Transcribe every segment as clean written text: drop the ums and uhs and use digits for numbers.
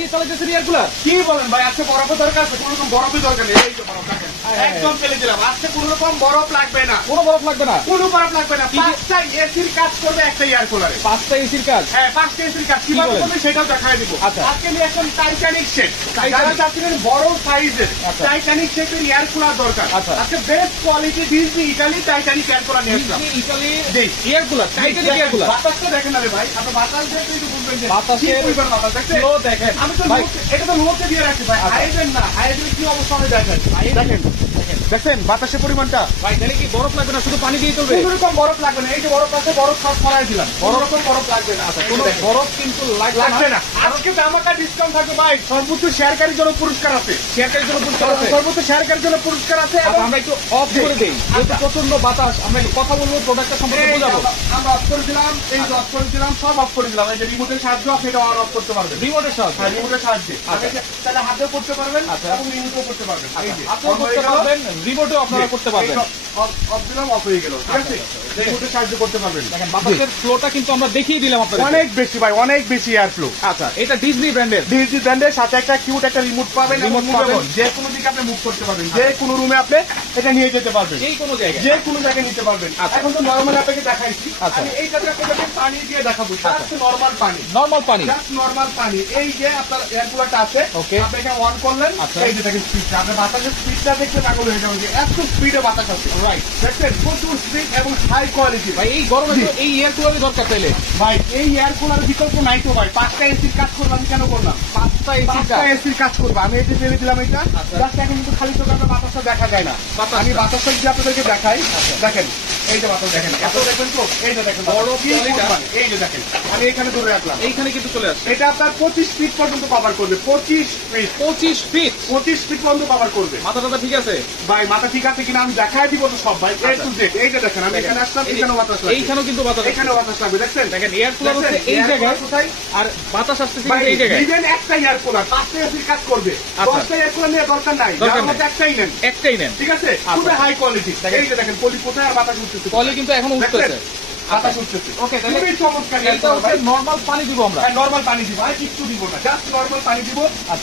দিয়ে চালাইতেছেন air cooler? কি বলেন ভাই, আজকে বরফের দরকার আছে? কোনো রকম বরফের দরকার নেই। এই যে বরফ দেখেন, একদম ফেলে দিলাম। আজকে কোনো রকম বরফ লাগবে না, কোনো বরফ লাগবে না, কোনো বরফ লাগবে না। 5টা এসির কাজ করবে একটা এয়ার কুলারে। 5টা এসির কাজ? হ্যাঁ, 5টা এসির কাজ কিভাবে করবে সেটাও দেখাই দিব। আচ্ছা, আজকে নিয়ে আসলাম টাইটানিক শেড। যারা চাচ্ছিলেন বড় সাইজের টাইটানিক শেডের এয়ার কুলার দরকার, আজকে best quality Disney Italy Titanic air cooler নিয়ে আসলাম। Italy air cooler, Titanic air cooler. বাতাসটা দেখেন না রে ভাই, আপনি বাতাস দেখে একটু বুঝবেন যে বাতাসের বাতাস ফ্লো দেখেন। আমি তো এটা তো লোকে দিয়ে রাখছি ভাই, হাইডেন না, হাইডেন কি অবস্থা হবে দেখেন। দেখেন দেখেন বাতাসের পরিমাণটা ভাই, তাহলে কি বরফ লাগবে না, শুধু পানি দিয়ে চলবে? কোনো রকম বরফ লাগবে না। এই যে বরফ আছে, বরফ সব ছড়াই দিলাম, কোনো রকম বরফ লাগবে না। আচ্ছা, কোনো বরফ কিন্তু লাগবে না। আজকে ধামাকা ডিসকাউন্ট থাকবে ভাই। সর্বোচ্চ শেয়ারকারীর জন্য পুরস্কার আছে, শেয়ারকারীর জন্য পুরস্কার আছে, সর্বোচ্চ শেয়ারকারীর জন্য পুরস্কার আছে। আমরা একটু অফ করে দেই, যেহেতু প্রচন্ড বাতাস, আমরা একটু কথা বলবো, প্রোডাক্টটা সম্পর্কে বোঝাবো। আমরা অফ করে দিলাম, এই যে অফ করে দিলাম, সব অফ করে দিলাম। এই যে রিমোটের সাহায্য আপনি এটা অন অফ করতে পারবেন, রিমোটের সাহায্যে। হ্যাঁ, রিমোটের সাহায্যে। তাহলে হাতেও করতে পারবেন এবং রিমোটেও করতে পারবেন। এই যে আপনিও করতে পারবেন, রিমোটেও আপনারা করতে পারবেন। অফ দিলাম, অফ হয়ে গেল। ঠিক আছে, রিমোটের সাহায্যে করতে পারবেন। দেখেন বাতাসের ফ্লোটা কিন্তু আমরা দেখিয়ে দিলাম আপনাদের। অনেক বেশি ভাই, অনেক বেশি এয়ার ফ্লো। আচ্ছা, এটা ডিজনি ব্র্যান্ডের। ডিজনি ব্র্যান্ডের সাথে একটা কিউট একটা রিমোট পাবেন, রিমোট পাবেন, যে কোনো দিকে আপনি মুভ করতে পারবেন, যে কোনো রুমে আপনি এটা নিয়ে যেতে পারবেন, যে কোনো জায়গায়, যে কোনো জায়গায় নিতে পারবেন। এখন তো নরমাল আপনাকে দেখাইছি, আমি এইটাতে আপনাকে পানি দিয়ে দেখাবো। জাস্ট নরমাল পানি, নরমাল পানি, জাস্ট নরমাল পানি। এই যে আপনার এয়ার কুলারটা আছে, ওকে, আপনি এটা অন করলেন, এই যে দেখেন স্পিডটা, আপনি বাতাসের স্পিডটা দেখতে পাগল হয়ে যাবেন যে এত স্পিডে বাতাস আছে। রাইট, দেখেন প্রচুর স্পিড এবং হাই কোয়ালিটি। ভাই এই গরমে তো এই এয়ার কুলারই দরকার তাইলে ভাই। এই এয়ার কুলারের বিকল্প নাই তো ভাই। 5টা এসির কাজ করবো, আমি কেন করলাম? 5টা এসির কাজ করবো। আমি এটি ফেলে দিলাম এটা, জাস্ট এখন কিন্তু খালি চোখে আপনার বাতাসটা দেখা যায় না। আমি বাতাসটা যদি আপনাদেরকে দেখাই, দেখেন এই যে বাতাস দেখেন, এত দেখবেন তো, এই যে দেখেন বড় কোয়ালিটি, এই যে দেখেন আমি এখানে ধরে রাখলাম, এইখানে কিন্তু চলে আসছে। এটা আপনার 25 ফিট পর্যন্ত কভার করবে। 25 ফিট 25 ফিট পর্যন্ত কভার করবে। মাথা টাথা ঠিক আছে ভাই? মাথা ঠিক আছে কিনা আমি দেখাই দিব তো সব ভাই, এ টু জেড। এই যে দেখেন আমি এখানে আসলাম, এখানেও বাতাস লাগবে, এইখানেও কিন্তু বাতাস, এখানেও বাতাস লাগবে। দেখছেন দেখেন এয়ার কুলার হচ্ছে এই জায়গায় কোথায়, আর বাতাস আসতেছে এই জায়গায়। ইভেন একটা এয়ার কুলার 5টা এসির কাজ করবে, 10টা এয়ার কুলার নিয়ে দরকার নাই, একটাই নেন, একটাই নেন। ঠিক আছে, খুবই হাই কোয়ালিটি। এই যে দেখেন পলি কোথায় আর বাতাস উঠতেছে, পলি কিন্তু এখনো উঠতেছে, বাতাস উঠতেছে। ওকে, খুবই চমৎকার। এটা হচ্ছে নরমাল পানি দিব আমরা, নরমাল পানি দিব, আর কিছু দিব না, জাস্ট নরমাল পানি দিব।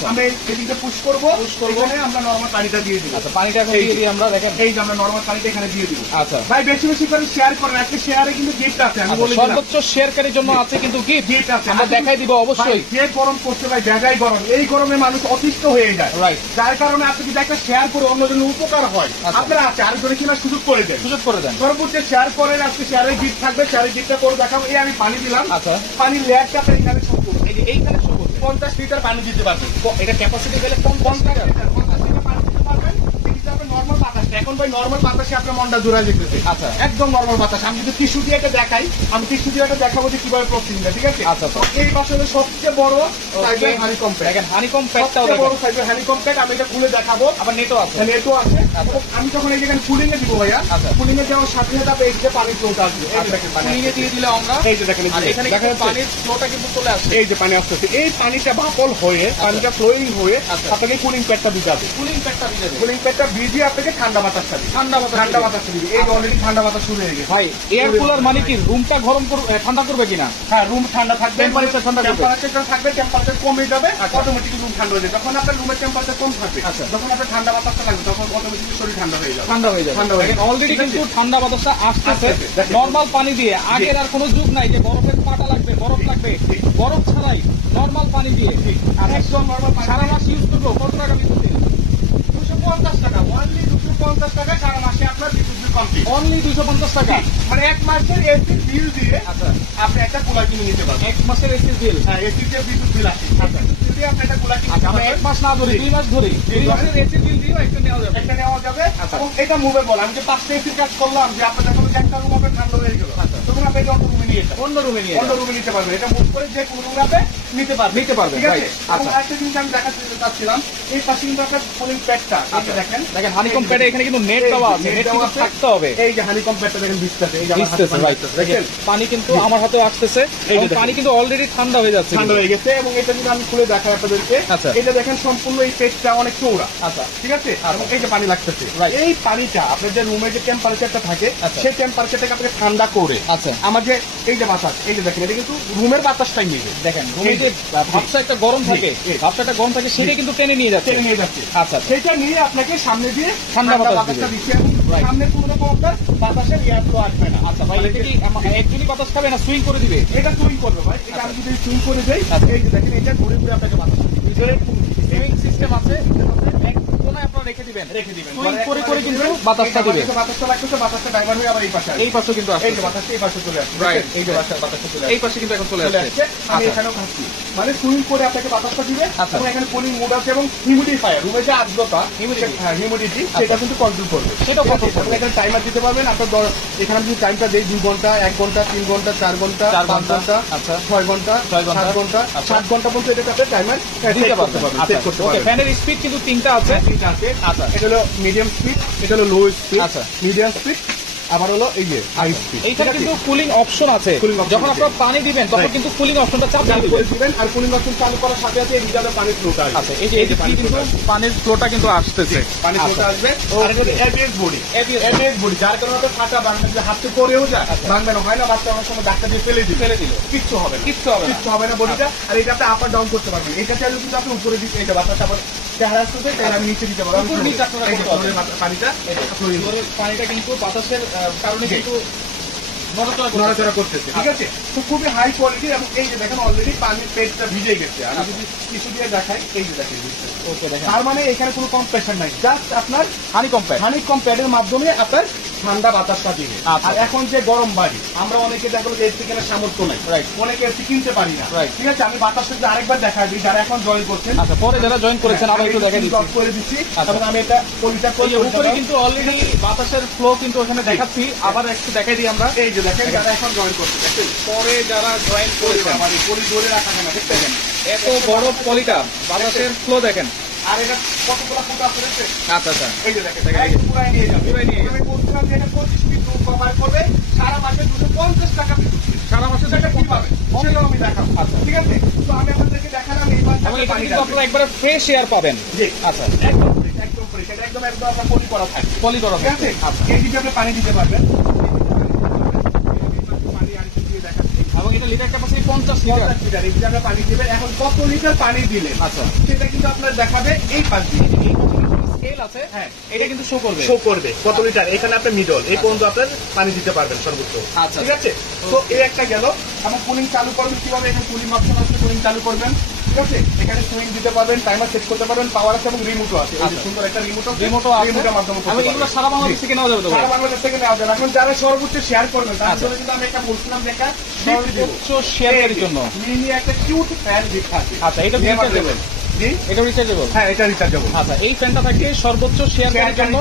আমি এদিকে পুশ করব, এখানে আমরা নরমাল পানিটা দিয়ে দিব। আচ্ছা, পানিটা এখন দিয়ে দিই আমরা। দেখেন এই যে আমরা নরমাল পানিটা এখানে দিয়ে দিব। আচ্ছা ভাই, বেশি বেশি করে শেয়ার করেন, একটা শেয়ারে কিন্তু গিফট আছে। আমি বলি সর্বোচ্চ শেয়ারকারীর জন্য আছে কিন্তু গিফট আছে, আমরা দেখাই দিব অবশ্যই। যে গরম করছে ভাই, জায়গায় গরম, এই গরমে মানুষ অতিষ্ঠ হয়ে যায়, রাইট, যার কারণে আপনি যদি একটা শেয়ার করে অন্যজনের উপকার হয়, আপনারা আছে আরেকজনে কিনা সুযোগ করে দেন, সর্বোচ্চ শেয়ার করেন। আজকে শেয়ারের গিফট থাকবে, শেয়ারের গিফটটা করে দেখাবো। এই আমি পানি দিলাম, আচ্ছা, পানির লেয়ারটা এইখানে সম্পূর্ণ, এইখানে সম্পূর্ণ 50 লিটার পানি দিতে পারবেন। এটা ক্যাপাসিটি গেলে 50 লিটার পানি দিতে পারবেন। নরমাল বাতাস, এখন ভাই নরমাল বাতাসে আপনার মনটা জোড়া যেতেছে। আচ্ছা, একদম নরমাল বাতাস। আমি যদি টিস্যু দিয়ে এটা দেখাই, আমি টিস্যু দিয়ে এটা দেখাবো যে কিভাবে প্রসেসিং দেয়, ঠিক আছে? আচ্ছা, এই পাশে সবচেয়ে বড় সাইজের হানিকম প্যাড, দেখেন হানিকম প্যাডটাও বড় সাইজের হানিকম প্যাড। আমি এটা খুলে দেখাবো, আবার নেটও আছে, নেটও আছে। আমি যখন এই যেখানে কুলিং এ দিব ভাইয়া, কুলিং এ যাওয়ার সাথে সাথে এই যে পানি ফ্লোটা আসবে, এই যে দেখেন কুলিং এ দিয়ে দিলে আমরা, এই যে দেখেন এখানে দেখেন পানির ফ্লোটা কিন্তু চলে আসছে, এই যে পানি আসছে। এই পানিটা ভাপল হয়ে, পানিটা ফ্লোয়িং হয়ে আপনাকে কুলিং প্যাডটা দিতে হবে। কুলিং প্যাডটা ভিজিয়ে আপনাকে ঠান্ডা বাতাসটা দিবে, ঠান্ডা বাতাসটা দিবে। এই অলরেডি ঠান্ডা বাতাস শুরু হয়ে গেছে। ভাই, এয়ার কুলার মানে কি রুমটা গরম ঠান্ডা করবে কিনা? হ্যাঁ, রুম ঠান্ডা থাকবে, টেম্পারেচার ঠান্ডা করবে, টেম্পারেচার থাকবে, টেম্পারেচার কমে যাবে, অটোমেটিক্যালি রুম ঠান্ডা হয়ে যাবে। যখন আপনার রুমের টেম্পারেচার কম থাকবে, যখন আপনার ঠান্ডা বাতাসটা লাগবে, তখন অটোমেটিক্যালি শরীর ঠান্ডা হয়ে যাবে, অলরেডি কিন্তু ঠান্ডা বাতাসটা আসতেছে নরমাল পানি দিয়ে। আগের আর কোনো যুগ নাই যে বরফের পাটা লাগবে, বরফ লাগবে, বরফ ছাড়াই নরমাল পানি দিয়ে একদম নরমাল। সারা মাস ইউজ করবো। কত টাকা বিদ্যুৎ বিল? 250 টাকা, অনলি 250 টাকা সারা মাসে আপনার বিদ্যুৎ বিল কমপ্লিট। অনলি 250 টাকা, মানে এক মাসের এসি বিল দিয়ে আচ্ছা আপনি একটা কুলার কিনে নিতে পারবেন। এক মাসের এসি বিল, হ্যাঁ, এসি যে বিদ্যুৎ বিল আছে, আচ্ছা, যদি আপনি একটা কুলার কিনে, আমরা এক মাস না ধরি, 2 মাস ধরি, 2 মাসের এসি বিল দিয়েও একটা নেওয়া যাবে, এবং এটা মুভেবল। আমি যে 5টা এসির কাজ করলাম, যে আপনার যখন একটা রুম আপনার ঠান্ডা হয়ে গেল, তখন আপনি এটা অন্য রুমে নিয়ে যাবেন, অন্য রুমে নিতে পারবেন। এটা মুভ করে যে কোনো রুমে আপনি নিতে পারবেন, ঠিক আছে? আচ্ছা, একটা জিনিস আমি দেখাতে চাচ্ছিলাম, এই পাশে কিন্তু আপনার কুলিং প্যাডটা দেখেন, হানিকম প্যাডে এখানে কিন্তু নেট দেওয়া আছে, নেট কিন্তু থাকতে হবে। এই যে হানিকম প্যাডটা দেখেন ভিজতেছে, এই যে দেখেন পানি কিন্তু আমার হাতেও আসতেছে, এই পানি কিন্তু অলরেডি ঠান্ডা হয়ে যাচ্ছে, ঠান্ডা হয়ে গেছে। এবং এটা যদি আমি খুলে দেখাই আপনাদেরকে, এটা দেখেন সম্পূর্ণ এই পেজটা অনেক চৌড়া, আচ্ছা, ঠিক আছে? এবং এই যে পানি লাগতেছে, এই পানিটা আপনার যে রুমের যে টেম্পারেচারটা থাকে, সেই টেম্পারেচারটাকে আপনাকে ঠান্ডা করে, আচ্ছা, আমার যে এই যে বাতাস, এই যে দেখেন, এটা কিন্তু রুমের বাতাসটাই নেবে। দেখেন রুমের যে যে ভাবসা একটা গরম থাকে, ভাবসা একটা গরম থাকে, সেটা কিন্তু টেনে নিয়ে যাচ্ছে। আচ্ছা, সেটা নিয়ে আপনাকে সামনে দিয়ে ঠান্ডা বাতাসটা বাতাসটা দিচ্ছে এবং সামনে কোনো রকম আপনার বাতাসের এয়ার ফ্লো আসবে না। আচ্ছা ভাই, এটা কি একজনই বাতাস খাবে না সুইং করে দিবে? এটা সুইং করবে ভাই, এটা আমি যদি সুইং করে দেই, এই যে দেখেন এটা ঘুরে ঘুরে আপনাকে বাতাস দিবে। সুইং সিস্টেম আছে, এক কোণায় আপনারা রেখে দিবেন, সুইং করে করে কিন্তু বাতাসটা দিবে। বাতাসটা লাগতেছে, বাতাসটা ডাইভার হয়ে আবার এই পাশে আসবে। এই পাশে কিন্তু আসছে, এই যে বাতাসটা এই পাশে চলে আসছে, রাইট, এই যে বাতাসটা চলে এই পাশে কিন্তু এখন চলে চলে আসছে। আসছে। আমি এখানেও খাচ্ছি, মানে সুইং করে আপনাকে বাতাসটা দিবে এবং এখানে কুলিং মোড আছে এবং হিউমিডিফায়ার, রুমের যে আর্দ্রতা, হিউমিডিটি, সেটা কিন্তু কন্ট্রোল করবে। সেটাও কন্ট্রোল করবে। এখানে টাইমার দিতে পারবেন আপনার এখানে যদি টাইমটা দেই 2 ঘন্টা, 1 ঘন্টা, 3 ঘন্টা, 4 ঘন্টা, 5 ঘন্টা, আচ্ছা 6 ঘন্টা, 7 ঘন্টা, 7 ঘন্টা পর্যন্ত এটাকে আপনি টাইমার দিতে সেট করতে পারবেন, সেট করতে ওকে, পারবেন। ফ্যানের স্পিড কিন্তু 3টা আছে। আচ্ছা, এটা হলো মিডিয়াম স্পিড, এটা হলো লো স্পিড, আচ্ছা। মিডিয়াম স্পিড, আবার হলো এই যে হাই স্পিড। এইখানে কিন্তু কুলিং অপশন আছে, Cooling option যখন আছে। আপনারা পানি দিবেন তখন কিন্তু কুলিং অপশনটা চাপ চালু দিবেন। করে দিবেন আর কুলিং অপশন চালু করার সাথে সাথে এই রিজার্ভে পানির ফ্লোটা আসবে। আচ্ছা, এই যে এই যে কিন্তু পানির ফ্লোটা কিন্তু আসতেছে, পানির ফ্লোটা আসবে। আর এটা এবিএস বডি, এবিএস বডি, যার কারণে আপনার ফাটা ভাঙবে, যে হাতে পড়েও যায় ভাঙবে না, হয় না বাচ্চা অনেক সময় ডাক্তার দিয়ে ফেলে দিল, কিচ্ছু হবে না, কিচ্ছু হবে না বডিটা। আর এটা আপনি আপ আর ডাউন করতে পারবেন। এটা চাইলে কিন্তু আপনি উপরে দিতে, এটা বাচ্চাটা আবার চেহারা আসতেছে, তাহলে আমি নিচে দিতে পারবো। উপর নিচে আপনারা করতে পারবেন। পানিটা ফ্লোরের পানিটা কিন্তু বাতাসের কারণে কিন্তু নড়াচড়া করতেছে, ঠিক আছে? তো খুবই হাই কোয়ালিটি এবং এই যে দেখেন অলরেডি পানির পেটটা ভিজে গেছে। আমি যদি কিছু দিয়ে দেখাই, এই যে দেখেন, ওকে দেখেন, তার মানে এখানে কোনো কম্প্রেশন নাই, জাস্ট আপনার হানিকম প্যাড। হানিকম প্যাডের মাধ্যমে আপনার ঠান্ডা বাতাসটা দিবে। আচ্ছা। আর এখন যে গরম বাড়ি, আমরা অনেকে দেখো যে এসি কেনার সামর্থ্য নাই, Right. অনেকে এসি কিনতে পারি না, Right. ঠিক আছে? আমি বাতাসটা যদি আরেকবার দেখা দিই, যারা এখন জয়েন করছেন, আচ্ছা, পরে যারা জয়েন করেছেন আবার একটু দেখা দিচ্ছি। করে দিচ্ছি আচ্ছা। এবং আমি এটা পরিষ্কার ওই যে উপরে করে কিন্তু অলরেডি বাতাসের ফ্লো কিন্তু ওখানে দেখাচ্ছি, আবার একটু দেখাই দিই আমরা। এই যে দেখেন যারা এখন জয়েন করছে, দেখেন পরে যারা জয়েন করেছেন, আমার এই পরি ধরে রাখা যায় না, দেখতেছেন এত বড় পলিটা, বাতাসের ফ্লো দেখেন। আর এটা কতগুলো ফুট আছে দেখছেন? আচ্ছা আচ্ছা, এই যে দেখেন একদম পুরাই নিয়ে যাবে, পুরাই নিয়ে আমি বলছিলাম যে এটা 25 ফিট রুম কভার করবে, সারা মাসে 250 টাকা বিদ্যুৎ বিল। সারা মাসে সেটা কি পাবে সেটাও আমি দেখাবো, ঠিক আছে? তো আমি আপনাদেরকে দেখালাম এই মাসে এবং এখানে কিন্তু আপনারা একবারে ফ্রেশ এয়ার পাবেন। জি, আচ্ছা, একদম fresh, একদম fresh, এটা একদম আপনার পলি করা থাকে, পলি করা ঠিক আছে? আচ্ছা, এই দিকে আপনি পানি দিতে পারবেন, পানি আর একটু দিয়ে দেখাচ্ছি। এবং এটা লিটার ক্যাপাসিটি 50 লিটার। 50 লিটার, এই দিকে আপনি পানি দিবেন। এখন কত লিটার পানি দিলেন আচ্ছা, সেটা কিন্তু আপনার দেখাবে এই পাশ দিয়ে, স্কেল আছে, হ্যাঁ, এটা কিন্তু শো করবে। শো করবে কত লিটার। এখানে আপনি মিডল এই পর্যন্ত আপনার পানি দিতে পারবেন সর্বোচ্চ, আচ্ছা, ঠিক আছে? তো এই একটা গেল। আমার কুলিং চালু করবেন কিভাবে, এখানে কুলিং অপশন আছে, কুলিং চালু করবেন, ঠিক আছে? এখানে সুইং দিতে পারবেন, টাইমার সেট করতে পারবেন, পাওয়ার আছে এবং রিমোটও আছে। এই যে সুন্দর একটা রিমোট আছে, রিমোটও আছে, রিমোটের মাধ্যমে করতে এবং এগুলো পারবেন। সারা বাংলাদেশ থেকে নেওয়া যাবে তো ভাই? সারা বাংলাদেশ থেকে নেওয়া যাবে। এখন যারা সর্বোচ্চ শেয়ার করবেন তার আচ্ছা। জন্য কিন্তু আমি একটা বলছিলাম যে একটা gift দিব। সর্বোচ্চ শেয়ারের জন্য। মিনি একটা কিউট ফ্যান গিফট আছে। আচ্ছা, এটা রিচার্জেবল। জি, এটা রিচার্জেবল। হ্যাঁ, এটা রিচার্জেবল। আচ্ছা, এই ফ্যানটা থাকবে সর্বোচ্চ শেয়ারের জন্য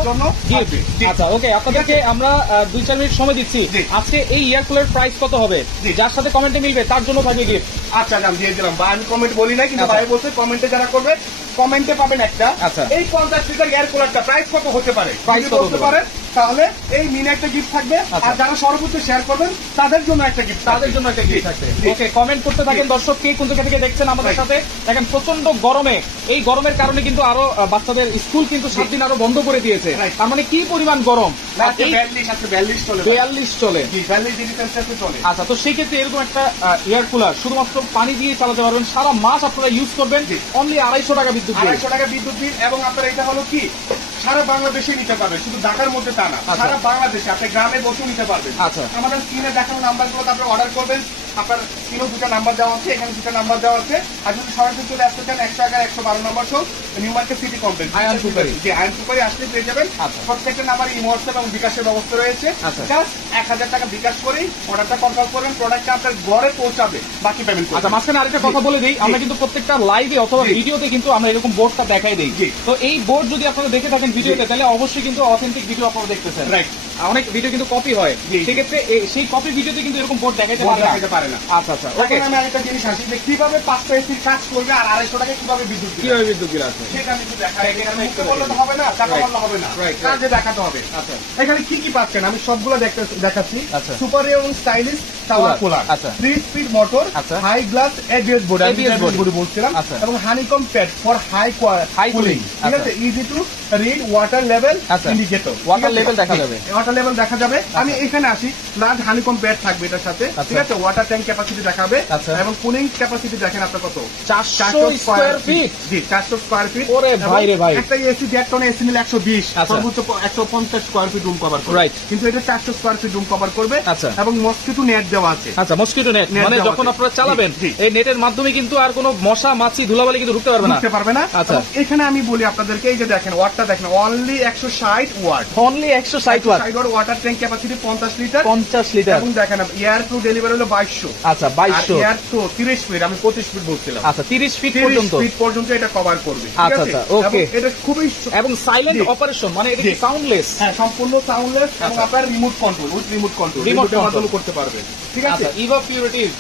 gift। gift। আচ্ছা, ওকে, আপনাদেরকে আমরা 2-4 মিনিট সময় দিচ্ছি। জি। আজকে এই এয়ার কুলার প্রাইস কত হবে? জি। যার সাথে কমেন্টে মিলবে তার জন্য থাকবে গিফট। আচ্ছা, আমি দিয়ে দিলাম। বা আমি কমেন্ট বলি নাই, কিন্তু আচ্ছা। ভাই বলছে কমেন্টে যারা করবে, কমেন্টে পাবেন একটা। আচ্ছা। এই 50 লিটার এয়ার কুলারটা প্রাইস কত হতে পারে প্রাইস যদি কত বলতে হতে পারেন, তাহলে এই মিনি একটা গিফট থাকবে। আচ্ছা। আর যারা সর্বোচ্চ শেয়ার করবেন তাদের জন্য একটা গিফট, তাদের জন্য একটা গিফট থাকবে। জি। ওকে, কমেন্ট করতে থাকেন দর্শক, কে কোন জায়গা থেকে দেখছেন আমাদের Right. সাথে। দেখেন প্রচন্ড গরমে, এই গরমের কারণে কিন্তু আরো বাচ্চাদের স্কুল কিন্তু 7 দিন আরো বন্ধ করে দিয়েছে। Right. তার মানে কি পরিমাণ গরম, আর এই 42 চলে, 42 চলে। 42 ডিগ্রি সেলসিয়াসে চলে। আচ্ছা, তো সেই ক্ষেত্রে এরকম একটা এয়ার কুলার শুধুমাত্র পানি দিয়ে চালাতে পারবেন, সারা মাস আপনারা ইউজ করবেন, জি। অনলি 250 টাকা বিদ্যুৎ বিল। 250 টাকা বিদ্যুৎ বিল। এবং আপনার এটা হলো কি, সারা বাংলাদেশে নিতে পারবেন, শুধু ঢাকার মধ্যে তা না, আচ্ছা। সারা বাংলাদেশে আপনি গ্রামে বসেও নিতে পারবেন। আচ্ছা। আমাদের স্ক্রিনে দেখানো নাম্বারগুলোতে আপনি অর্ডার করবেন, আপনার স্ক্রিনেও 2টা নাম্বার দেওয়া আছে, এখানে 2টা নাম্বার দেওয়া আছে। আর যদি সরাসরি চলে আসতে চান 111 112 নম্বর সহ new market city complex, ion সুপারি। যে আয়ন সুপারি আসলে পেয়ে যাবেন। আচ্ছা। প্রত্যেকটা নাম্বার ইমো হোয়াটসঅ্যাপ এবং বিকাশের ব্যবস্থা রয়েছে। আচ্ছা। জাস্ট 1000 টাকা বিকাশ করেই অর্ডারটা কনফার্ম করবেন, প্রোডাক্টটা আপনার ঘরে পৌঁছাবে, বাকি পেমেন্ট আচ্ছা, মাঝখানে আরেকটা কথা বলে দিই, আমরা কিন্তু প্রত্যেকটা লাইভে অথবা জি। ভিডিওতে কিন্তু আমরা এরকম বোর্ডটা দেখাই দিই। জি। তো এই বোর্ড যদি আপনারা দেখে থাকেন ভিডিওতে, তাহলে অবশ্যই কিন্তু অথেন্টিক ভিডিও আপনারা দেখতেছেন। রাইট। অনেক ভিডিও কিন্তু কপি হয়, জি। সেক্ষেত্রে সেই কপি ভিডিওতে কিন্তু এরকম বোর্ড দেখাইতে বোর্ড পারে না। দেখাতে পারে না। আচ্ছা আচ্ছা, ওকে। এখন আমি আরেকটা জিনিস আসি যে কিভাবে 5টা এসির কাজ করবে আর 250 টাকা কিভাবে বিদ্যুৎ দিবে, কিভাবে বিদ্যুৎ বিল আসবে? সেটা আমি একটু দেখাই। Right, এখানে right, মুখে বললে তো হবে না, চাপা Right. বললে হবে না, Right, right. কাজে দেখাতে হবে। আচ্ছা। এখানে কি কি পাচ্ছেন আমি সবগুলো দেখাচ্ছি। আচ্ছা। সুপার এবং স্টাইলিশ টাওয়ার কুলার। আচ্ছা 3 স্পিড মোটর, আচ্ছা। হাই গ্লাস এবিএস বডি, আমি ABS ABS বডি বলছিলাম, আচ্ছা। এবং honeycomb pad for high High cooling, cooling, ঠিক আছে, easy to read water level আচ্ছা। ইন্ডিকেটর, Water level দেখা যাবে। ওয়াটার লেভেল দেখা যাবে। আমি এখানে আসি, লার্জ হানিকম প্যাড থাকবে এটার সাথে, ঠিক আছে, ওয়াটার ট্যাঙ্ক ক্যাপাসিটি দেখাবে, আচ্ছা। এবং কুলিং ক্যাপাসিটি দেখেন আপনার কত, 400 স্কয়ার ফিট। জি 400 স্কয়ার ফিট। ওরে ভাই রে ভাই। একটা এসি 1.5 টন এসি নিলে 120, আচ্ছা। সর্বোচ্চ 150 স্কয়ার ফিট রুম কভার করবে, Right. কিন্তু এটা 400 স্কয়ার ফিট রুম কভার করবে, আচ্ছা। এবং মসকিটো নেট দেওয়া আছে। আচ্ছা মসকিটো নেট, Net মানে দেওয়া যখন আছে। আপনারা চালাবেন জি, জি। এই নেটের মাধ্যমে কিন্তু আর কোনো মশা মাছি ধুলাবালি কিন্তু ঢুকতে পারবে না। বুঝতে পারবে না। আচ্ছা। এবং এখানে আমি বলি আপনাদেরকে, এই যে দেখেন ওয়াটটা দেখেন, only 160 watt, only 160 watt, water tank capacity 50 litre, 50 litre. এবং দেখেন এয়ার ফ্লো ডেলিভারি হলো 2200, আচ্ছা আর 2200। এয়ার ফ্লো 30 ফিট, আমি 25 ফিট বলছিলাম, আচ্ছা 30 ফিট 30 পর্যন্ত। ফিট পর্যন্ত এটা কভার করবে, ঠিক আচ্ছা, আছে? আচ্ছা, okay. এবং এটা খুবই এবং সাইলেন্ট জি। অপারেশন, মানে এটা জি। কি সাউন্ডলেস? হ্যাঁ সম্পূর্ণ সাউন্ডলেস, এবং আচ্ছা। আপনার remote control, with remote control, Remote রিমোটের control। মাধ্যমে করতে পারবেন, ঠিক আছে? আচ্ছা ইভা পিউরিটির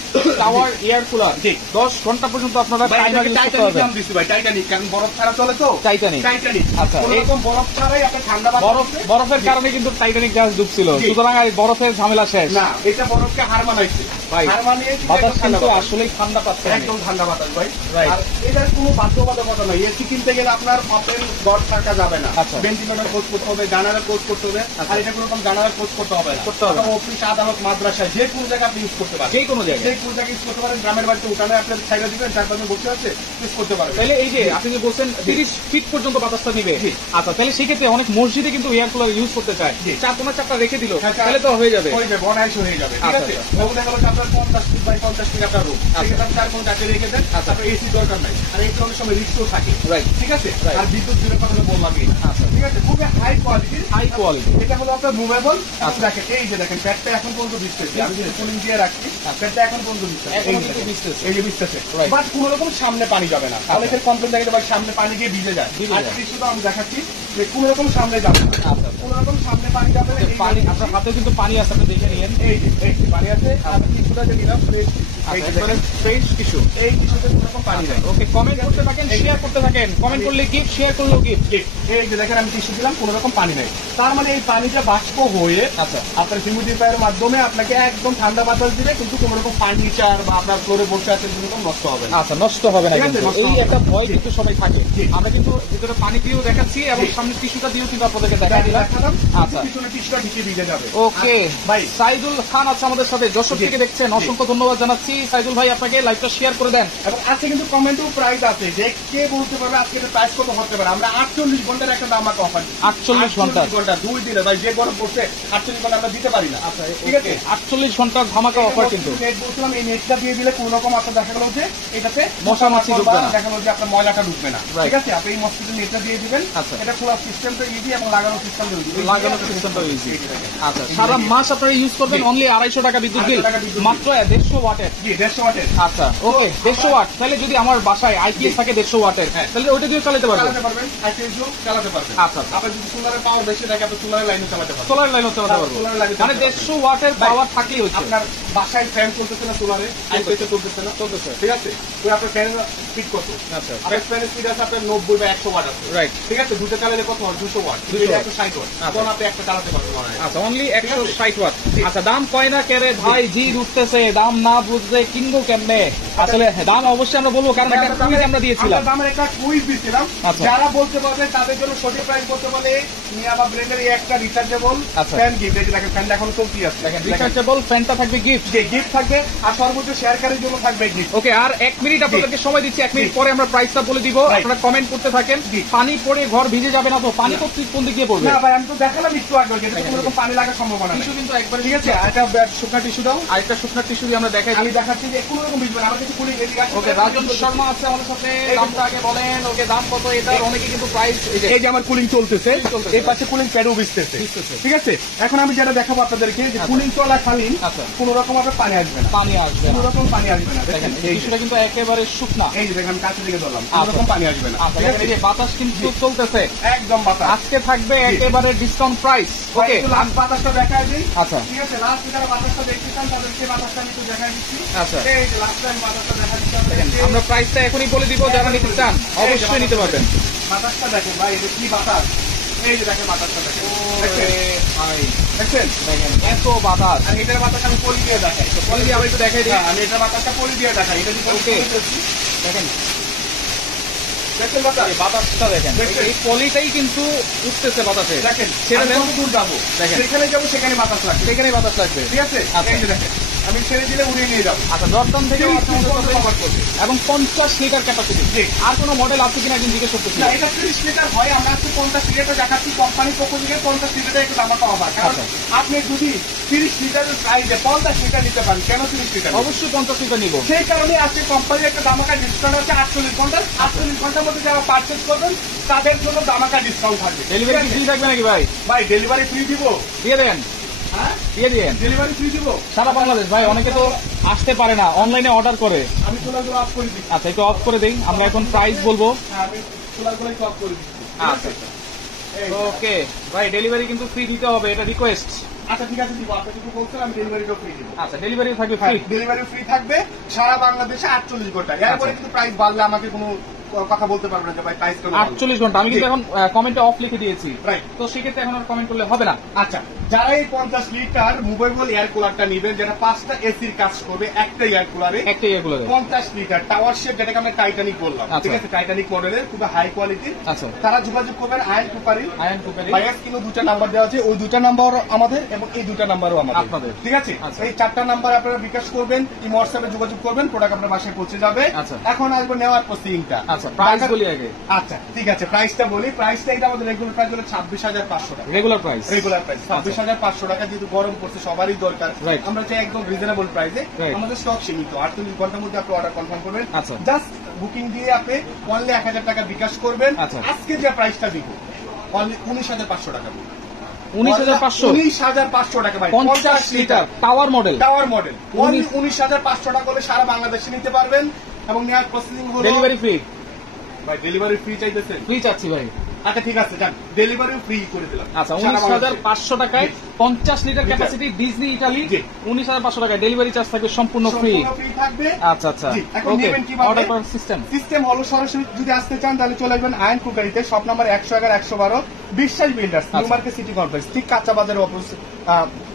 টাওয়ার এয়ার কুলার জি। 10 ঘন্টা পর্যন্ত আপনারা ভাই, টাইমার এটাকে ইউজ করতে টাইটানিক পারবেন। নাম দিছি ভাই, টাইটানিক, কারণ বরফ ছাড়া চলে তো, টাইটানিক। টাইটানিক। আচ্ছা, কোনো এই- রকম বরফ ছাড়াই আপনার ঠান্ডা বাতাস বরফ আছে। বরফের কারণে কিন্তু টাইটানিক জাহাজ ডুবছিল, জি। সুতরাং এই বরফের ঝামেলা শেষ। না, এটা বরফকে হার মানাইছে ভাই, হার মানিয়ে কিন্তু বাতাস একদম ঠান্ডা কিন্তু বাতাস। আসলেই ঠান্ডা পাচ্ছে। একদম ঠান্ডা বাতাস ভাই। Right. আর এটার কোনো বাধ্যবাধকতা নাই, এসি কিনতে গেলে আপনার ওপেন ডট থাকা যাবে না, আচ্ছা। ভেন্টিলেটর কোর্স করতে হবে, গানারের কোর্স করতে হবে, আর এটা কোনো রকম গানারের কোর্স করতে হবে না, করতে হবে না। আপনার অফিস, আদালত, মাদ্রাসা, যে কোনো জায়গায় আপনি ইউজ করতে পারেন, যে কোনো জায়গায়। যে কোনো জায়গায় ইউজ করতে পারেন। গ্রামের বাড়িতে উঠানে আপনার ছাইড়া দিবেন, তার পাশে বসে আছে, ইউজ করতে পারবেন। তাহলে এই যে আপনি যে বলছেন 30 ফিট পর্যন্ত বাতাসটা নিবে, জি। আচ্ছা তাহলে সেক্ষেত্রে অনেক মসজিদে কিন্তু এয়ার কুলার ইউজ করতে চায়, জি। 4-5টা রেখে দিল, হ্যাঁ, তাহলে তো হয়ে যাবে। হয়ে যাবে, অনায়াসে হয়ে যাবে, ঠিক আচ্ছা, আছে? আচ্ছা। এবং দেখা গেলো যে আপনার 50 ফিট বাই 50 ফিট আপনার রুম, সেক্ষেত্রে আপনি তার কোনো চাকরি রেখে দেন, আচ্ছা। আপনার এসি দরকার নাই, আর এসি অনেক সময় রিস্কও থাকে, Right. ঠিক আছে? Right. আর বিদ্যুৎ বিলের কথা বললামই, আচ্ছা। ঠিক আছে? খুবই হাই কোয়ালিটির, হাই কোয়ালিটি। এটা হলো আপনার মুভেবল। আচ্ছা। দেখেন এই যে দেখেন প্যাডটা এখন পর্যন্ত ভিজতেছে, আমি যদি কুলিং দিয়ে রাখছি, প্যাডটা এখন পর্যন্ত ভিজতেছে, এখনো এই যে কিন্তু দেখেন, ভিজতেছে। এই যে ভিজতেছে, Right. বাট কোনো রকম সামনে পানি যাবে না। অনেকের কমপ্লেন থাকে যে ভাই সামনে পানি গিয়ে ভিজে যায়, ভিজে আর যায়। টিস্যুটা আমি দেখাচ্ছি যে কোনো রকম সামনে যাবে না, আচ্ছা। কোনো রকম সামনে পানি যাবে না। এই যে পানি আপনার হাতে কিন্তু পানি আছে, আপনি দেখে নিয়েন। এই যে পানি আছে, আর টিস্যুটা যে নিলাম ফ্রেশ, এই যে একবারে দেখেন, ফ্রেশ টিস্যু। এই টিস্যুতে কোনো রকম পানি নাই। ওকে, কমেন্ট করতে থাকেন, শেয়ার করতে থাকেন। কমেন্ট করলে গিফট, শেয়ার করলেও গিফট। এই যে দেখেন আমি টিস্যু দিলাম, কোনো রকম পানি নাই। তার মানে এই পানিটা বাষ্প হয়ে আচ্ছা। আপনার হিউমিডিফায়ারের মাধ্যমে আপনাকে একদম ঠান্ডা বাতাস দিবে, কিন্তু কোনো রকম ফার্নিচার বা আপনার ফ্লোরে বসে আছেন কোনো রকম নষ্ট হবে না। আচ্ছা নষ্ট হবে না ঠিক আছে, কিন্তু, নষ্ট এই হবে না। একটা ভয় কিন্তু সবাই থাকে। জি। আমরা কিন্তু ভিতরে পানি দিয়েও দেখাচ্ছি এবং জি। সামনে টিস্যুটা দিয়েও কিন্তু আপনাদেরকে দেখা দিলাম। দেখালাম, আচ্ছা। পিছনে টিস্যুটা ঢুকে ভিজে যাবে। ওকে আর ভাই সাইদুল খান আছে আমাদের সাথে, যশোর জি। থেকে দেখছেন, অসংখ্য ধন্যবাদ জানাচ্ছি সাইদুল ভাই, আপনাকে লাইভটা শেয়ার করে দেন। এবং আজকে কিন্তু কমেন্টেও প্রাইস আছে, যে কে বলতে পারবে আজকে এটা প্রাইস কত হতে পারে। আমরা 48 ঘন্টার একটা দাম অফার, 48 ঘন্টা 2 দিনে ভাই, যে গরম পড়ছে 48 ঘন্টা আমরা দিতে পারি না। আচ্ছা ঠিক আছে, 48 ঘন্টার ধামাকা অফার কিন্তু। নেট বলছিলাম, এই নেটটা দিয়ে দিলে কোন রকম আপনার দেখা গেল যে এটাতে মশা মাছি ঢুকবে না। দেখা গেল যে আপনার ময়লাটা ঢুকবে না, Right. ঠিক আছে? আপনি এই মসকিটো নেটটা দিয়ে দিবেন, আচ্ছা। এটা খোলা সিস্টেমটা ইজি এবং লাগানো সিস্টেমটা ইজি, লাগানোর সিস্টেমটা ইজি। আচ্ছা সারা মাস আপনারা ইউজ করবেন, জি। অনলি 250 টাকা বিদ্যুৎ বিল, 250 টাকা বিদ্যুৎ বিল। মাত্র 150 ওয়াটের। জি 150 ওয়াটের। আচ্ছা ওকে 150 ওয়াট, তাহলে যদি আমার বাসায় আইপিএস থাকে 150 ওয়াটের, হ্যাঁ। তাহলে ওটা দিয়ে চালাতে পারবেন। চালাতে পারবেন, আইপিএসও চালাতে পারবেন। আচ্ছা, আচ্ছা। আপনার যদি সোলারের পাওয়ার বেশি থাকে, আপনি সোলারের লাইনে চালাতে পারবেন। সোলার লাইনও চালাতে পারবো, সোলার লাইনে মানে চালাতে 150 ওয়াটের পাওয়ার থাকলেই হচ্ছে। আপনার বাসায় ফ্যান চলতেছে না, সোলারে আইপিএসে চলতেছে না, চলতেছে। ঠিক আছে? তো আপনার ফ্যানের স্পিড কত? আচ্ছা আপনার ফ্যানের স্পিড আছে আপনার 90 বা 100 ওয়াট আছে, রাইট। ঠিক আছে? দুটো চালালে কত হয়? 200 ওয়াট, 200 ওয়াট। 160 ওয়াট, আচ্ছা। তখন আপনি একটা চালাতে পারবেন মনে হয়। আচ্ছা অনলি 160 ওয়াট। আচ্ছা দাম কয় না কেরে ভাই, জি উঠতেছে, দাম না বুঝলে কিনবো কেমনে? আসলে দাম অবশ্যই আমরা বলবো, কারণ একটা কুইজ আমরা দিয়েছিলাম। আমরা দামের একটা কুইজ দিয়েছিলাম, আচ্ছা। যারা বলতে পারবে তাদের জন্য সঠিক প্রাইস বলতে পারলে মিয়াবা ব্র্যান্ডের এই একটা রিচার্জেবল আচ্ছা। Fan gift. এই যে দেখেন ফ্যানটা এখন চলতি আছে, দেখেন রিচার্জেবল ফ্যানটা থাকবে গিফট। যে গিফট থাকবে, আর সর্বোচ্চ শেয়ারকারীর জন্য থাকবে গিফট। ওকে, আর 1 মিনিট আপনাদেরকে সময় দিচ্ছি, 1 মিনিট পরে আমরা প্রাইসটা বলে দিব। Right. আপনারা কমেন্ট করতে থাকেন। জি। পানি পড়ে ঘর ভিজে যাবে না তো? পানি তো কোন দিক দিয়ে পড়বে? না ভাই, আমি তো দেখালাম একটু আগে, যেটা কোনো রকম পানি লাগার সম্ভাবনা নেই। টিস্যু কিন্তু একবার ঠিক আছে, আর একটা শুকনা টিস্যু দাও, আরেকটা শুকনা টিস্যু দিয়ে আমরা দেখাই আমি দিই। দেখাচ্ছি যে কোনো রকম ভিজবে না। আমার কাছে কুলিং এদিকে আসছে। ওকে, রাজন শর্মা আছে আমাদের সাথে, দামটা আগে বলেন। ওকে, দাম কত এটার? অনেকে কিন্তু প্রাইস এই যে আমার কুলিং চলতেছে, চলতেছে। এই পাশে কুলিং প্যাডও ভিজতেছে, ভিজতেছে। ঠিক আছে? এখন আমি যেটা দেখাবো আপনাদেরকে, যে কুলিং চলাকালীন আচ্ছা। কোনো রকম আপনার পানি আসবে না, পানি আসবে কোনো না। রকম পানি আসবে না। দেখেন এই যে টিস্যুটা কিন্তু একেবারে শুকনা। এই যে দেখেন আমি কাছে থেকে ধরলাম, কোনো আচ্ছা। রকম পানি আসবে না, আচ্ছা ঠিক দেখেন আছে? এই যে বাতাস কিন্তু চলতেছে, একদম বাতাস। আজকে থাকবে একেবারে ডিসকাউন্ট প্রাইস। ওকে লাস্ট বাতাসটা দেখায় দিই। আচ্ছা। ঠিক আছে, লাস্ট যারা বাতাসটা দেখতে চান তাদেরকে বাতাসটা আমি একটু দেখাই দিচ্ছি। আচ্ছা। এই যে লাস্ট টাইম বাতাসটা দেখা দিচ্ছি আপনাদেরকে। আমরা প্রাইসটা এখনই বলে দিব, যারা নিতে চান অবশ্যই নিতে পারবেন। বাতাসটা দেখেন ভাই, এটা কি বাতাস, এই যে দেখেন বাতাসটা দেখেন, ওরে ভাই, দেখছেন? দেখেন এত বাতাস। আর এটার বাতাস আমি পলি দিয়ে দেখাই। পলি দিয়ে আবার একটু দেখাই দিই। হ্যাঁ, আমি এটার বাতাসটা পলি দিয়ে দেখাই। এটা দিয়ে Okay. দেখেন দেখছেন বাতাস? এই বাতাসটা দেখেন, দেখছেন? এই পলিটাই কিন্তু উঠতেছে বাতাসে। দেখেন, ছেড়ে আমি দেন, কত দূর যাবো, দেখেন। সেখানে যাবো সেখানে বাতাস লাগবে, সেখানেই বাতাস লাগবে। ঠিক আছে? আচ্ছা। এই যে দেখেন, আমি ছেড়ে দিলে উড়িয়ে নিয়ে যাবো। আচ্ছা, জর্দান থেকে 30 লিটার cover করবে। এবং 50 লিটার ক্যাপাসিটি। জি। আর কোনো মডেল আছে কিনা একদিন জিজ্ঞেস করতেছি। না, এটা 30 লিটার হয়, আমরা আজকে 50 লিটার দেখাচ্ছি, কোম্পানির পক্ষ থেকে 50 লিটার একটু দামাটা অফার। কারণ আচ্ছা। আপনি যদি 30 লিটারের প্রাইসে 50 লিটার নিতে পারেন, কেন 30 লিটার? অবশ্যই 50 লিটার নিব। সেই কারণে আজকে কোম্পানির একটা দামাকা ডিসকাউন্ট আছে 48 ঘন্টার। 48 ঘন্টার মধ্যে যারা পারচেজ করবেন তাদের জন্য দামাকা ডিসকাউন্ট থাকবে। ডেলিভারি কি ফ্রি থাকবে নাকি ভাই? ভাই ডেলিভারি ফ্রি দিব? দিয়ে দেন, হ্যাঁ, দিয়ে দিয়েন। ডেলিভারি ফ্রি দিব। সারা বাংলাদেশ ভাই, অনেকে তো আসতে পারে না, অনলাইনে অর্ডার করে। আমি চুলাগুলো অফ করে দিচ্ছি। আচ্ছা, একটু অফ করে দেই, আমরা এখন প্রাইস বলবো। হ্যাঁ, আমি চুলাগুলো অফ করে দিচ্ছি। আচ্ছা। এই, ওকে ভাই, ডেলিভারি কিন্তু ফ্রি দিতে হবে, এটা রিকোয়েস্ট। আচ্ছা ঠিক আছে দিব, আপনি যদি বলছেন আমি ডেলিভারিটাও ফ্রি দিব। আচ্ছা, ডেলিভারি থাকবে ফ্রি। ডেলিভারি ফ্রি থাকবে সারা বাংলাদেশে 48 ঘন্টা। এরপরে কিন্তু প্রাইস বাড়লে আমাকে কোনো কথা বলতে পারবে না যে ভাই প্রাইস কেন বাড়লো। 48 ঘন্টা। আমি কিন্তু এখন কমেন্টে অফ লিখে দিয়েছি, রাইট। তো সেক্ষেত্রে এখন আর কমেন্ট করলে হবে না। আচ্ছা, যারা এই 50 লিটার মুভেবল এয়ার কুলারটা নেবেন, যেটা 5টা এসির কাজ করবে একটা এয়ার কুলারে, একটাই এগুলো। 50 লিটার টাওয়ার শেপ, যেটাকে আমরা টাইটানিক বললাম, আচ্ছা। ঠিক আছে? টাইটানিক মডেলের খুব হাই কোয়ালিটির। আচ্ছা, তারা যোগাযোগ করবেন আয়ন কুপারি। Ion cookery. বাইরে কিন্তু 2টা নাম্বার দেওয়া আছে, ওই 2টা নাম্বার আমাদের এবং এই 2টা নাম্বারও আমাদের, আপনাদের। ঠিক আছে? আচ্ছা। এই 4টা নাম্বার আপনারা বিকাশ করবেন, এই হোয়াটসঅ্যাপে যোগাযোগ করবেন, প্রোডাক্ট আপনার বাসায় পৌঁছে যাবে। আচ্ছা। এখন আসবো নেওয়ার প্রসিডিংটা। আচ্ছা, প্রাইস বলি আগে। আচ্ছা ঠিক আছে, প্রাইসটা বলি। প্রাইসটা এটা আমাদের রেগুলার প্রাইস হলো 26,500 টাকা। Regular price. রেগুলার প্রাইস 26,500 টাকা। যেহেতু গরম পড়ছে, সবারই দরকার, Right. আমরা চাই একদম রিজনেবল প্রাইসে। Right. আমাদের স্টক সীমিত, 48 ঘন্টার মধ্যে আপনি অর্ডার কনফার্ম করবেন। আচ্ছা। জাস্ট বুকিং দিয়ে আপনি অনলি 1000 টাকা বিকাশ করবেন। আচ্ছা। আজকে যে প্রাইসটা দিব অনলি 19,500 টাকা। 19,500। 19,500 টাকা ভাই, 50 litre tower model. Tower model. Only 19,500 টাকা হলে সারা বাংলাদেশে নিতে পারবেন এবং নেওয়ার প্রসেসিং হলো ডেলিভারি ফ্রি। ভাই ডেলিভারি ফ্রি চাইতেছেন? ফ্রি চাচ্ছি ভাই। আচ্ছা ঠিক আছে, যান ডেলিভারি ফ্রি করে দিলাম। আচ্ছা, সারা বাংলাদেশে। 19,500 টাকায় 50 লিটার ক্যাপাসিটি ডিজনি ইটালি। জি। 19,500 টাকায় ডেলিভারি চার্জ থাকবে সম্পূর্ণ ফ্রি। সম্পূর্ণ ফ্রি থাকবে। আচ্ছা আচ্ছা, জি, এখন ওকে। নেবেন কিভাবে? অর্ডার করার সিস্টেম। সিস্টেম হলো সরাসরি যদি আসতে চান তাহলে চলে আসবেন আয়ন কুকারিতে, শপ নাম্বার 111 112 বিশ্বাস বিল্ডার্স, নিউ আচ্ছা। মার্কেট সিটি কমপ্লেক্স, ঠিক কাঁচা বাজারের অপোজিট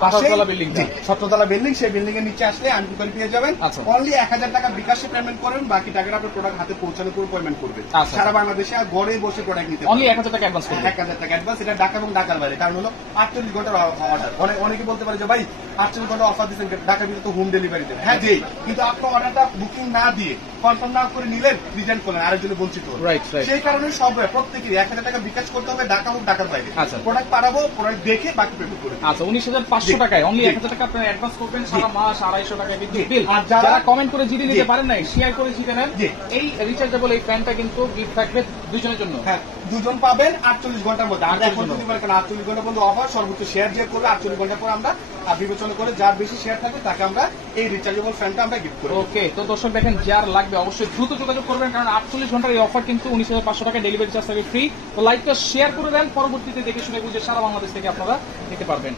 পাশে 17তলা বিল্ডিংটা। 17তলা বিল্ডিং। সেই বিল্ডিং এর নিচে আসলে আয়ন কুকারি পেয়ে যাবেন। আচ্ছা। অনলি 1000 টাকা বিকাশে পেমেন্ট করেন, বাকি টাকাটা আপনার প্রোডাক্ট হাতে পৌঁছানোর পর পেমেন্ট করবেন। আচ্ছা। সারা বাংলাদেশে আর ঘরে বসে প্রোডাক্ট নিতে অনলি পারবেন। 1000 টাকা অ্যাডভান্স করবে। 1000 টাকা অ্যাডভান্স। এটা ঢাকা এবং ঢাকার বাইরে, কারণ হলো 48 ঘন্টার অর্ডার। অনেকে বলতে পারে যে ভাই 48 ঘন্টা অফার দিচ্ছেন, ঢাকার ভিতরে তো হোম ডেলিভারি দেন। হ্যাঁ দেই, কিন্তু আপনার অর্ডারটা বুকিং না দিয়ে কনফার্ম না করে নিলেন, রিটার্ন করলেন, আরেকজনে বঞ্চিত হলেন। Right right. সেই কারণে সব প্রত্যেকেরই 1000 টাকা বিকাশ করতে হবে, ঢাকা হোক ঢাকার বাইরে। আচ্ছা। প্রোডাক্ট পাঠাবো, প্রোডাক্ট দেখে বাকি পেমেন্ট করে দিন। আচ্ছা, 19,500 টাকায় অনলি জি। 1000 টাকা আপনারা অ্যাডভান্স করবেন, সারা মাস 250 টাকা বিদ্যুৎ জি। বিল। আর যারা যারা কমেন্ট করে জিডি নিতে জি। পারেন নাই, শেয়ার করে জিতে নেন। জি। এই রিচার্জেবল এই ফ্যানটা কিন্তু গিফট থাকবে দুজনের জন্য। হ্যাঁ, দুজন পাবেন 48 ঘন্টার মধ্যে। আমরা 48 এখন যদি বলেন 48 ঘন্টা পর্যন্ত অফার, সর্বোচ্চ শেয়ার যে করবে 48 ঘন্টা পর আমরা বিবেচনা করে যার বেশি শেয়ার থাকবে তাকে আমরা এই রিচার্জেবল ফ্যানটা আমরা গিফট করব। ওকে, তো দর্শক দেখেন, যার লাগবে অবশ্যই দ্রুত যোগাযোগ করবেন, কারণ 48 ঘন্টার এই অফার কিন্তু 19,500 টাকা ডেলিভারি চার্জ থাকবে ফ্রি। তো লাইকটা শেয়ার করে দেন, পরবর্তীতে দেখে শুনে বুঝে সারা বাংলাদেশ থেকে আপনারা নিতে পারবেন।